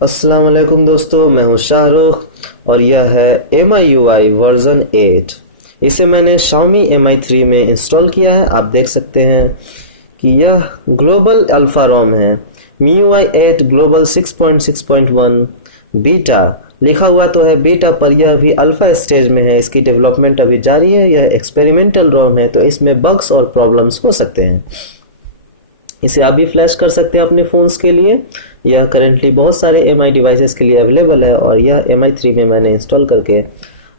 अस्सलाम वालेकुम दोस्तों, मैं हूं शाहरुख और यह है MIUI वर्जन 8। इसे मैंने Xiaomi Mi 3 में इंस्टॉल किया है। आप देख सकते हैं कि यह ग्लोबल अल्फा रोम है। MIUI 8 ग्लोबल 6.6.1 बीटा लिखा हुआ तो है बीटा, पर यह अभी अल्फा स्टेज में है। इसकी डेवलपमेंट अभी जारी है। यह एक्सपेरिमेंटल रोम है, तो इसमें बग्स और प्रॉब्लम्स हो सकते हैं। इसे आप भी फ्लैश कर सकते हैं अपने फ़ोन्स के लिए। यह करेंटली बहुत सारे MI डिवाइसेस के लिए अवेलेबल है और यह MI 3 में मैंने इंस्टॉल करके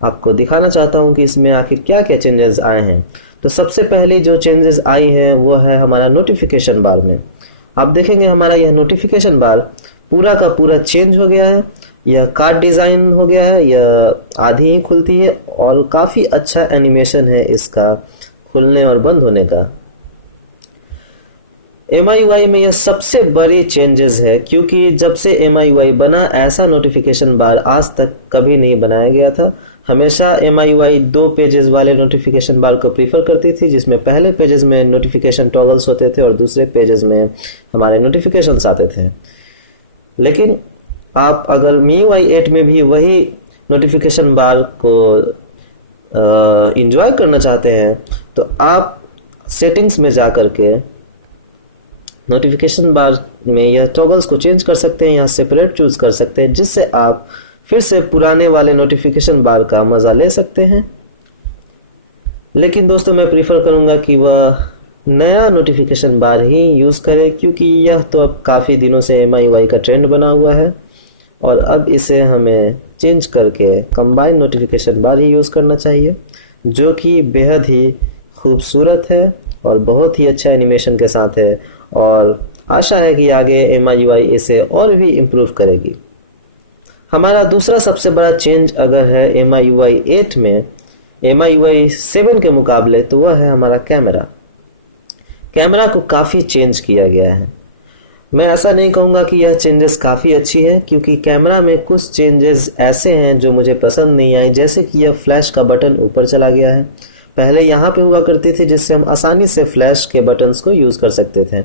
आपको दिखाना चाहता हूं कि इसमें आखिर क्या क्या चेंजेस आए हैं। तो सबसे पहले जो चेंजेस आई हैं वो है हमारा नोटिफिकेशन बार में। आप देखेंगे हमारा यह नोटिफिकेशन बार पूरा का पूरा चेंज हो गया है। यह कार्ड डिज़ाइन हो गया है, यह आधी ही खुलती है और काफ़ी अच्छा एनिमेशन है इसका खुलने और बंद होने का। MIUI में यह सबसे बड़ी चेंजेस है, क्योंकि जब से MIUI बना ऐसा नोटिफिकेशन बार आज तक कभी नहीं बनाया गया था। हमेशा MIUI 2 पेजेस वाले नोटिफिकेशन बार को प्रीफर करती थी, जिसमें पहले पेजेस में नोटिफिकेशन टॉगल्स होते थे और दूसरे पेजेस में हमारे नोटिफिकेशंस आते थे। लेकिन आप अगर MIUI 8 में भी वही नोटिफिकेशन बार को इंजॉय करना चाहते हैं तो आप सेटिंग्स में जा करके नोटिफिकेशन बार में यह टॉगल्स को चेंज कर सकते हैं, यहाँ सेपरेट चूज कर सकते हैं, जिससे आप फिर से पुराने वाले नोटिफिकेशन बार का मज़ा ले सकते हैं। लेकिन दोस्तों मैं प्रीफर करूँगा कि वह नया नोटिफिकेशन बार ही यूज़ करें, क्योंकि यह तो अब काफ़ी दिनों से MIUI का ट्रेंड बना हुआ है और अब इसे हमें चेंज करके कंबाइन नोटिफिकेशन बार ही यूज़ करना चाहिए, जो कि बेहद ही खूबसूरत है और बहुत ही अच्छा एनिमेशन के साथ है। और आशा है कि आगे MIUI इसे और भी इम्प्रूव करेगी। हमारा दूसरा सबसे बड़ा चेंज अगर है MIUI 8 में MIUI 7 के मुकाबले, तो वह है हमारा कैमरा। कैमरा को काफ़ी चेंज किया गया है। मैं ऐसा नहीं कहूँगा कि यह चेंजेस काफ़ी अच्छी है, क्योंकि कैमरा में कुछ चेंजेस ऐसे हैं जो मुझे पसंद नहीं आए। जैसे कि यह फ्लैश का बटन ऊपर चला गया है। पहले यहाँ पे हुआ करती थी, जिससे हम आसानी से फ्लैश के बटन्स को यूज़ कर सकते थे।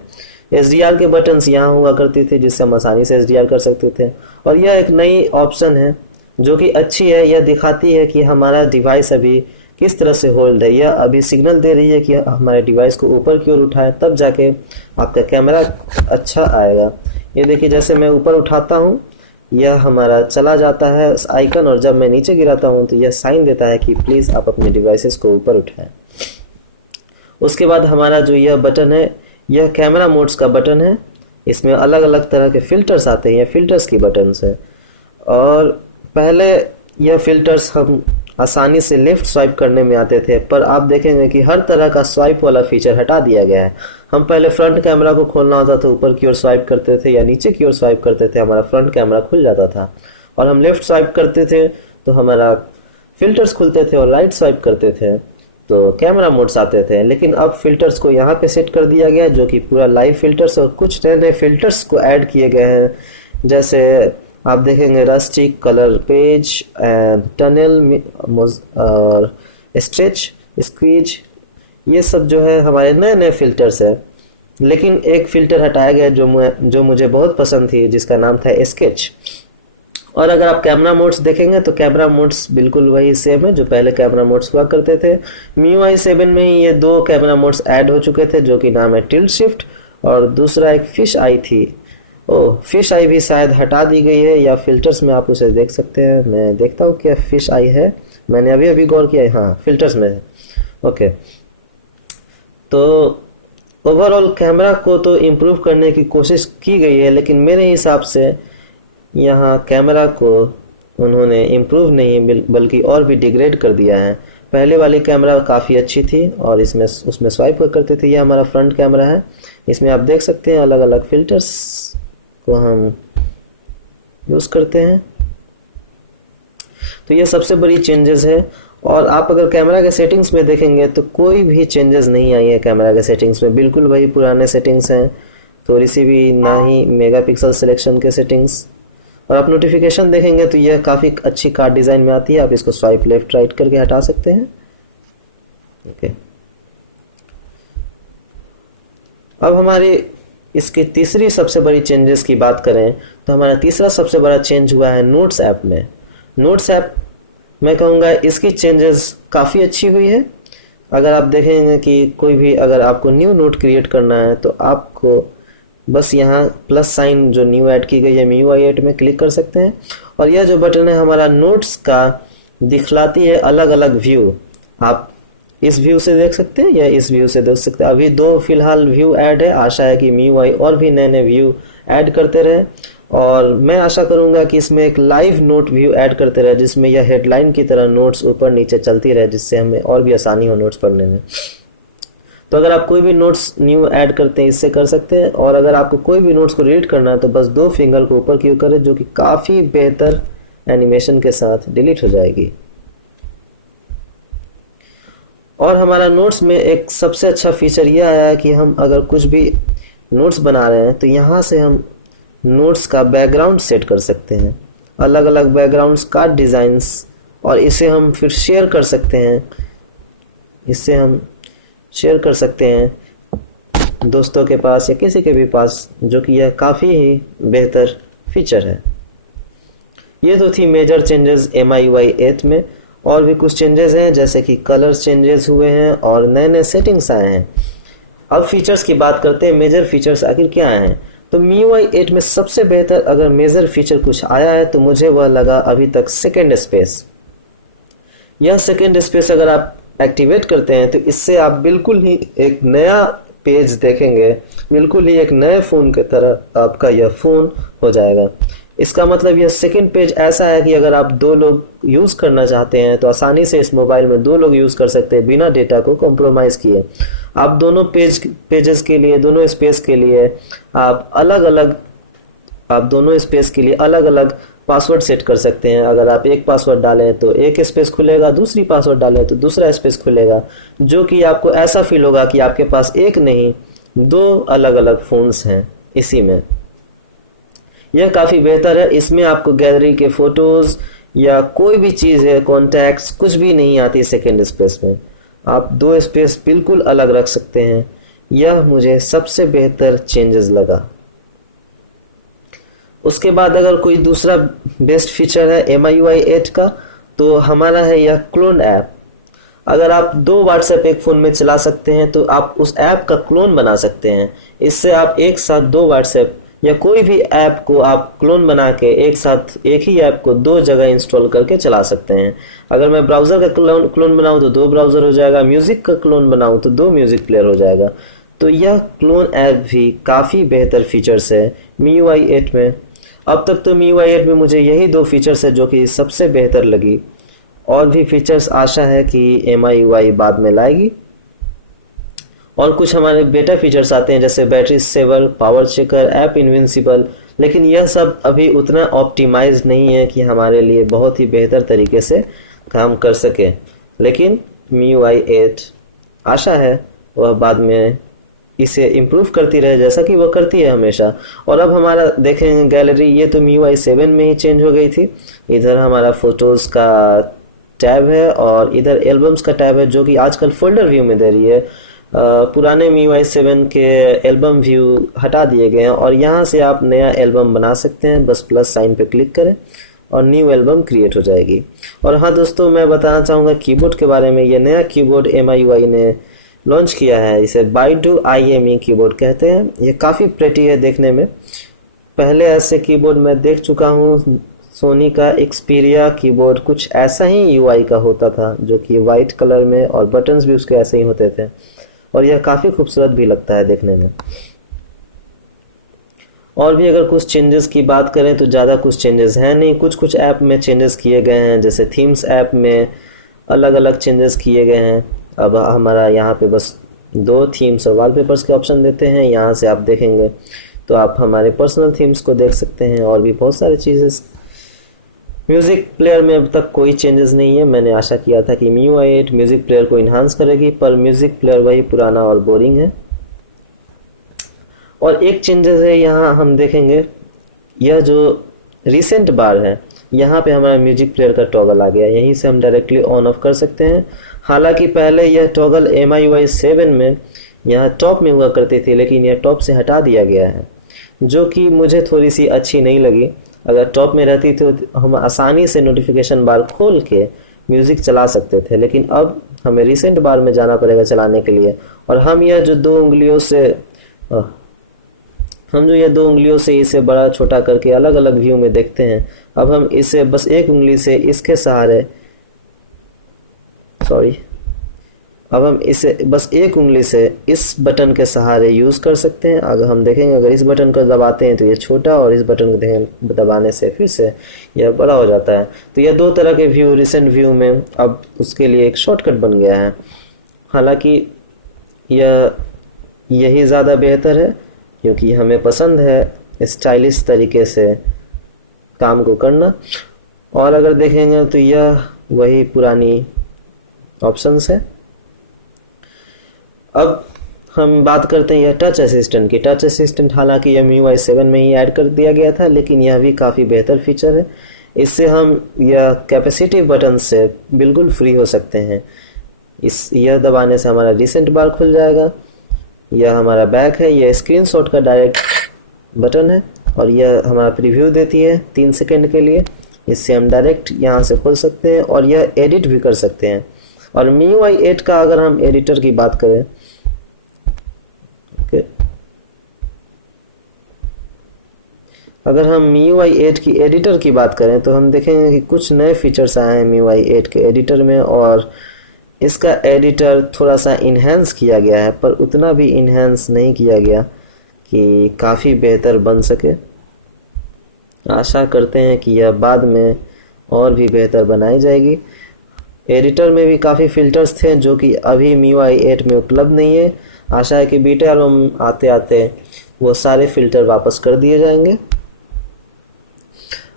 SDR के बटन्स यहाँ हुआ करती थी, जिससे हम आसानी से SDR कर सकते थे। और यह एक नई ऑप्शन है जो कि अच्छी है। यह दिखाती है कि हमारा डिवाइस अभी किस तरह से होल्ड है। यह अभी सिग्नल दे रही है कि हमारे डिवाइस को ऊपर की ओर उठाएं, तब जाके आपका कैमरा अच्छा आएगा। ये देखिए, जैसे मैं ऊपर उठाता हूँ यह हमारा चला जाता है आइकन, और जब मैं नीचे गिराता हूँ तो यह साइन देता है कि प्लीज़ आप अपने डिवाइसेस को ऊपर उठाएं। उसके बाद हमारा जो यह बटन है, यह कैमरा मोड्स का बटन है। इसमें अलग अलग तरह के फ़िल्टर्स आते हैं। यह फ़िल्टर्स की बटन्स है। और पहले यह फ़िल्टर्स हम आसानी से लेफ़्ट स्वाइप करने में आते थे, पर आप देखेंगे कि हर तरह का स्वाइप वाला फीचर हटा दिया गया है। हम पहले फ्रंट कैमरा को खोलना होता तो ऊपर की ओर स्वाइप करते थे या नीचे की ओर स्वाइप करते थे, हमारा फ्रंट कैमरा खुल जाता था। और हम लेफ़्ट स्वाइप करते थे तो हमारा फ़िल्टर्स खुलते थे, और राइट स्वाइप करते थे तो कैमरा मोड्स आते थे। लेकिन अब फ़िल्टर्स को यहाँ पे सेट कर दिया गया है, जो कि पूरा लाइव फ़िल्टर्स, और कुछ नए नए फ़िल्टर्स को ऐड किए गए हैं। जैसे आप देखेंगे रस्टिक, कलर पेज, टनल और स्ट्रेच, स्क्वीज, ये सब जो है हमारे नए नए फ़िल्टर्स है। लेकिन एक फ़िल्टर हटाया गया जो मुझे बहुत पसंद थी, जिसका नाम था स्केच। और अगर आप कैमरा मोड्स देखेंगे तो कैमरा मोड्स बिल्कुल वही सेम है जो पहले कैमरा मोड्स हुआ करते थे। MIUI 7 में ही ये 2 कैमरा मोड्स ऐड हो चुके थे, जो कि नाम है टिल्ट शिफ्ट, और दूसरा एक फिश आई थी। फिश आई भी शायद हटा दी गई है, या फिल्टर्स में आप उसे देख सकते हैं। मैं देखता हूँ क्या फिश आई है, मैंने अभी अभी गौर किया है। हाँ, फिल्टर्स में है। ओके, तो ओवरऑल कैमरा को तो इम्प्रूव करने की कोशिश की गई है, लेकिन मेरे हिसाब से यहाँ कैमरा को उन्होंने इम्प्रूव नहीं बल्कि और भी डिग्रेड कर दिया है। पहले वाली कैमरा काफ़ी अच्छी थी और उसमें स्वाइप करते थे। ये हमारा फ्रंट कैमरा है। इसमें आप देख सकते हैं अलग अलग फिल्टर्स को हम यूज़ करते हैं। तो ये सबसे बड़ी चेंजेस है। और आप अगर कैमरा के सेटिंग्स में देखेंगे तो कोई भी चेंजेस नहीं आई है कैमरा के सेटिंग्स में। बिल्कुल वही पुराने सेटिंग्स हैं, थोड़ी सी भी ना ही मेगापिक्सल सिलेक्शन के सेटिंग्स। और आप नोटिफिकेशन देखेंगे तो यह काफ़ी अच्छी कार्ड डिज़ाइन में आती है। आप इसको स्वाइप लेफ्ट राइट करके हटा सकते हैं। ओके, अब हमारी इसकी तीसरी सबसे बड़ी चेंजेस की बात करें तो हमारा तीसरा सबसे बड़ा चेंज हुआ है नोट्स ऐप में। नोट्स ऐप मैं कहूँगा इसकी चेंजेस काफ़ी अच्छी हुई है। अगर आप देखेंगे कि कोई भी अगर आपको न्यू नोट क्रिएट करना है तो आपको बस यहाँ प्लस साइन जो न्यू ऐड की गई है MIUI 8 में क्लिक कर सकते हैं, और यह जो बटन है हमारा नोट्स का दिखलाती है अलग अलग व्यू। आप इस व्यू से देख सकते हैं या इस व्यू से देख सकते हैं। अभी दो फिलहाल व्यू ऐड है, आशा है कि MIUI और भी नए नए व्यू ऐड करते रहे, और मैं आशा करूंगा कि इसमें एक लाइव नोट व्यू ऐड करते रहे जिसमें यह हेडलाइन की तरह नोट्स ऊपर नीचे चलती रहे, जिससे हमें और भी आसानी हो नोट्स पढ़ने में। तो अगर आप कोई भी नोट्स न्यू ऐड करते हैं इससे कर सकते हैं, और अगर आपको कोई भी नोट्स को रीड करना है तो बस 2 फिंगर को ऊपर की ओर करें, जो कि काफ़ी बेहतर एनिमेशन के साथ डिलीट हो जाएगी। और हमारा नोट्स में एक सबसे अच्छा फीचर यह आया है कि हम अगर कुछ भी नोट्स बना रहे हैं तो यहाँ से हम नोट्स का बैकग्राउंड सेट कर सकते हैं, अलग अलग बैकग्राउंड्स का डिज़ाइंस, और इसे हम फिर शेयर कर सकते हैं। इससे हम शेयर कर सकते हैं दोस्तों के पास या किसी के भी पास, जो कि यह काफ़ी ही बेहतर फीचर है। ये तो थी मेजर चेंजेस MIUI 8 में। और भी कुछ चेंजेस हैं, जैसे कि कलर्स चेंजेस हुए हैं और नए नए सेटिंग्स आए हैं। अब फीचर्स की बात करते हैं, मेजर फीचर्स आखिर क्या आए हैं। तो MIUI 8 में सबसे बेहतर अगर मेजर फीचर कुछ आया है तो मुझे वह लगा अभी तक सेकेंड स्पेस। यह सेकेंड स्पेस अगर आप एक्टिवेट करते हैं तो इससे आप बिल्कुल ही एक नया पेज देखेंगे, बिल्कुल ही एक नए फ़ोन की तरह आपका यह फ़ोन हो जाएगा। इसका मतलब यह सेकंड पेज ऐसा है कि अगर आप 2 लोग यूज़ करना चाहते हैं तो आसानी से इस मोबाइल में 2 लोग यूज़ कर सकते हैं बिना डेटा को कॉम्प्रोमाइज़ किए। आप दोनों पेजेस के लिए, दोनों स्पेस के लिए आप दोनों स्पेस के लिए अलग अलग पासवर्ड सेट कर सकते हैं। अगर आप एक पासवर्ड डालें तो एक स्पेस खुलेगा, दूसरी पासवर्ड डालें तो दूसरा स्पेस खुलेगा, जो कि आपको ऐसा फील होगा कि आपके पास एक नहीं 2 अलग अलग फ़ोन्स हैं इसी में। यह काफ़ी बेहतर है। इसमें आपको गैलरी के फ़ोटोज़ या कोई भी चीज़ है, कॉन्टैक्ट्स, कुछ भी नहीं आती सेकेंड स्पेस में। आप 2 स्पेस बिल्कुल अलग रख सकते हैं। यह मुझे सबसे बेहतर चेंजेस लगा। उसके बाद अगर कोई दूसरा बेस्ट फीचर है MIUI 8 का तो हमारा है यह क्लोन ऐप। अगर आप 2 व्हाट्सएप एक फ़ोन में चला सकते हैं तो आप उस ऐप का क्लोन बना सकते हैं। इससे आप एक साथ 2 व्हाट्सएप या कोई भी ऐप को आप क्लोन बना के एक साथ एक ही ऐप को 2 जगह इंस्टॉल करके चला सकते हैं। अगर मैं ब्राउज़र का क्लोन बनाऊं तो 2 ब्राउज़र हो जाएगा, म्यूज़िक का क्लोन बनाऊं तो 2 म्यूज़िक प्लेयर हो जाएगा। तो यह क्लोन ऐप भी काफ़ी बेहतर फीचर्स है MIUI 8 में। अब तक तो MIUI 8 में मुझे यही 2 फीचर्स है जो कि सबसे बेहतर लगी। और भी फीचर्स आशा है कि MIUI बाद में लाएगी। और कुछ हमारे बेटा फीचर्स आते हैं जैसे battery saver, power checker, app invincible, लेकिन यह सब अभी उतना ऑप्टिमाइज्ड नहीं है कि हमारे लिए बहुत ही बेहतर तरीके से काम कर सके। लेकिन MIUI 8 आशा है वह बाद में इसे इम्प्रूव करती रहे जैसा कि वह करती है हमेशा। और अब हमारा देखेंगे गैलरी, ये तो MIUI 7 में ही चेंज हो गई थी। इधर हमारा फ़ोटोज़ का टैब है और इधर एल्बम्स का टैब है, जो कि आजकल फोल्डर व्यू में दे रही है। पुराने MIUI 7 के एल्बम व्यू हटा दिए गए हैं और यहाँ से आप नया एल्बम बना सकते हैं। बस प्लस साइन पे क्लिक करें और न्यू एल्बम क्रिएट हो जाएगी। और हाँ दोस्तों, मैं बताना चाहूँगा कीबोर्ड के बारे में। ये नया कीबोर्ड MIUI ने लॉन्च किया है, इसे Baidu IME कीबोर्ड कहते हैं। ये काफ़ी प्रेटी है देखने में। पहले ऐसे कीबोर्ड मैं देख चुका हूँ। सोनी का Xperia कीबोर्ड कुछ ऐसा ही UI का होता था, जो कि वाइट कलर में, और बटन्स भी उसके ऐसे ही होते थे, और यह काफ़ी खूबसूरत भी लगता है देखने में। और भी अगर कुछ चेंजेस की बात करें तो ज़्यादा कुछ चेंजेस हैं नहीं। कुछ ऐप में चेंजेस किए गए हैं, जैसे थीम्स ऐप में अलग अलग चेंजेस किए गए हैं। अब हमारा यहाँ पे बस 2 थीम्स और वॉलपेपर्स के ऑप्शन देते हैं। यहाँ से आप देखेंगे तो आप हमारे पर्सनल थीम्स को देख सकते हैं, और भी बहुत सारी चीज़ें। म्यूज़िक प्लेयर में अब तक कोई चेंजेस नहीं है। मैंने आशा किया था कि MIUI 8 म्यूज़िक प्लेयर को इन्हांस करेगी, पर म्यूज़िक प्लेयर वही पुराना और बोरिंग है। और एक चेंजेस है यहाँ हम देखेंगे, यह जो रिसेंट बार है, यहाँ पे हमारा म्यूजिक प्लेयर का टॉगल आ गया। यहीं से हम डायरेक्टली ऑन ऑफ कर सकते हैं। हालांकि पहले यह टॉगल MIUI 7 में यहाँ टॉप में हुआ करती थी, लेकिन यह टॉप से हटा दिया गया है, जो कि मुझे थोड़ी सी अच्छी नहीं लगी। अगर टॉप में रहती तो हम आसानी से नोटिफिकेशन बार खोल के म्यूज़िक चला सकते थे, लेकिन अब हमें रिसेंट बार में जाना पड़ेगा चलाने के लिए। और हम यह जो दो उंगलियों से इसे बड़ा छोटा करके अलग अलग व्यू में देखते हैं। अब हम इसे बस एक उंगली से इसके सहारे अब हम इसे बस एक उंगली से इस बटन के सहारे यूज़ कर सकते हैं। अगर हम देखेंगे, अगर इस बटन को दबाते हैं तो ये छोटा, और इस बटन को दबाने से फिर से यह बड़ा हो जाता है। तो यह दो तरह के व्यू रिसेंट व्यू में अब उसके लिए एक शॉर्टकट बन गया है। हालांकि यही ज़्यादा बेहतर है, क्योंकि हमें पसंद है स्टाइलिश तरीके से काम को करना। और अगर देखेंगे तो यह वही पुरानी ऑप्शंस है। अब हम बात करते हैं यह टच असिस्टेंट की। टच असिस्टेंट हालांकि यह MIUI 7 में ही ऐड कर दिया गया था, लेकिन यह भी काफ़ी बेहतर फीचर है। इससे हम यह कैपेसिटिव बटन से बिल्कुल फ्री हो सकते हैं। यह दबाने से हमारा रिसेंट बार खुल जाएगा। यह हमारा बैक है, यह स्क्रीनशॉट का डायरेक्ट बटन है, और यह हमारा प्रीव्यू देती है 3 सेकंड के लिए। इससे हम डायरेक्ट यहाँ से खोल सकते हैं, और यह एडिट भी कर सकते हैं। और MIUI 8 का अगर हम एडिटर की बात करें, अगर हम MIUI 8 की एडिटर की बात करें तो हम देखेंगे कि कुछ नए फीचर्स आए हैं MIUI 8 के एडिटर में, और इसका एडिटर थोड़ा सा इन्हेंस किया गया है, पर उतना भी इन्हेंस नहीं किया गया कि काफ़ी बेहतर बन सके। आशा करते हैं कि यह बाद में और भी बेहतर बनाई जाएगी। एडिटर में भी काफ़ी फ़िल्टर्स थे जो कि अभी MIUI 8 में उपलब्ध नहीं है। आशा है कि बीटा रोम आते आते वो सारे फ़िल्टर वापस कर दिए जाएंगे।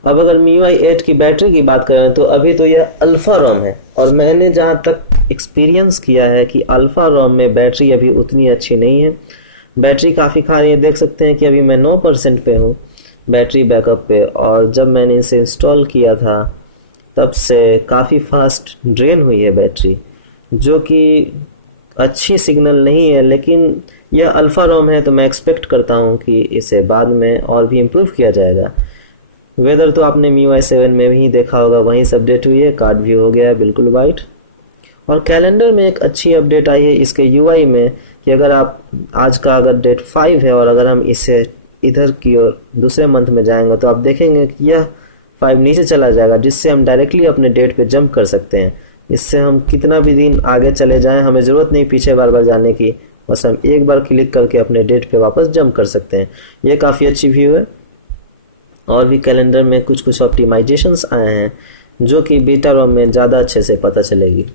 अब अगर MIUI 8 की बैटरी की बात करें तो अभी तो यह अल्फ़ा रोम है, और मैंने जहाँ तक एक्सपीरियंस किया है कि अल्फ़ा रोम में बैटरी अभी उतनी अच्छी नहीं है। बैटरी काफ़ी खा रही है। देख सकते हैं कि अभी मैं 9% पे हूँ बैटरी बैकअप पे, और जब मैंने इसे इंस्टॉल किया था तब से काफ़ी फास्ट ड्रेन हुई है बैटरी, जो कि अच्छी सिग्नल नहीं है। लेकिन यह अल्फ़ा रोम है, तो मैं एक्सपेक्ट करता हूँ कि इसे बाद में और भी इम्प्रूव किया जाएगा। वेदर तो आपने MIUI 7 में भी देखा होगा, वहीं से अपडेट हुई है। कार्ड व्यू हो गया है बिल्कुल वाइट। और कैलेंडर में एक अच्छी अपडेट आई है इसके UI में, कि अगर आप आज का अगर डेट 5 है और अगर हम इसे इधर की ओर दूसरे मंथ में जाएंगे तो आप देखेंगे कि यह 5 नीचे चला जाएगा, जिससे हम डायरेक्टली अपने डेट पे जंप कर सकते हैं। इससे हम कितना भी दिन आगे चले जाएं, हमें ज़रूरत नहीं पीछे बार बार जाने की, बस हम एक बार क्लिक करके अपने डेट पे वापस जंप कर सकते हैं। ये काफ़ी अच्छी व्यू है। और भी कैलेंडर में कुछ कुछ ऑप्टिमाइजेशंस आए हैं जो कि बीटा रोम में ज़्यादा अच्छे से पता चलेगी।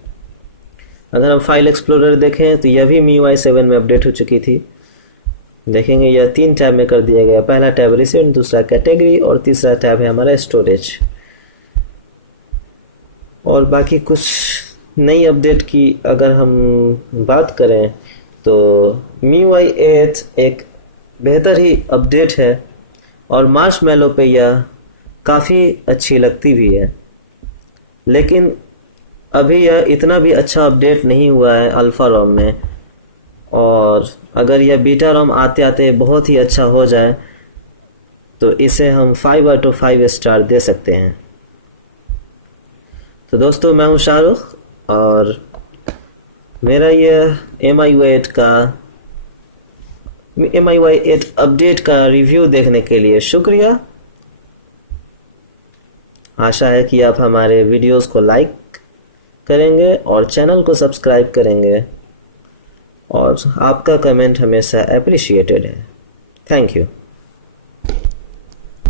अगर हम फाइल एक्सप्लोरर देखें तो यह भी MIUI 7 में अपडेट हो चुकी थी। देखेंगे यह 3 टैब में कर दिया गया। पहला टैब रिसेंट, दूसरा कैटेगरी, और तीसरा टैब है हमारा स्टोरेज। और बाकी कुछ नई अपडेट की अगर हम बात करें तो MIUI 8 एक बेहतर ही अपडेट है, और मार्शमैलो पे यह काफ़ी अच्छी लगती भी है। लेकिन अभी यह इतना भी अच्छा अपडेट नहीं हुआ है अल्फ़ा रोम में, और अगर यह बीटा रोम आते आते बहुत ही अच्छा हो जाए तो इसे हम 5/5 स्टार दे सकते हैं। तो दोस्तों, मैं हूं शाहरुख, और मेरा यह MIUI 8 अपडेट का रिव्यू देखने के लिए शुक्रिया। आशा है कि आप हमारे वीडियोस को लाइक करेंगे और चैनल को सब्सक्राइब करेंगे, और आपका कमेंट हमेशा अप्रिशिएटेड है। Thank you.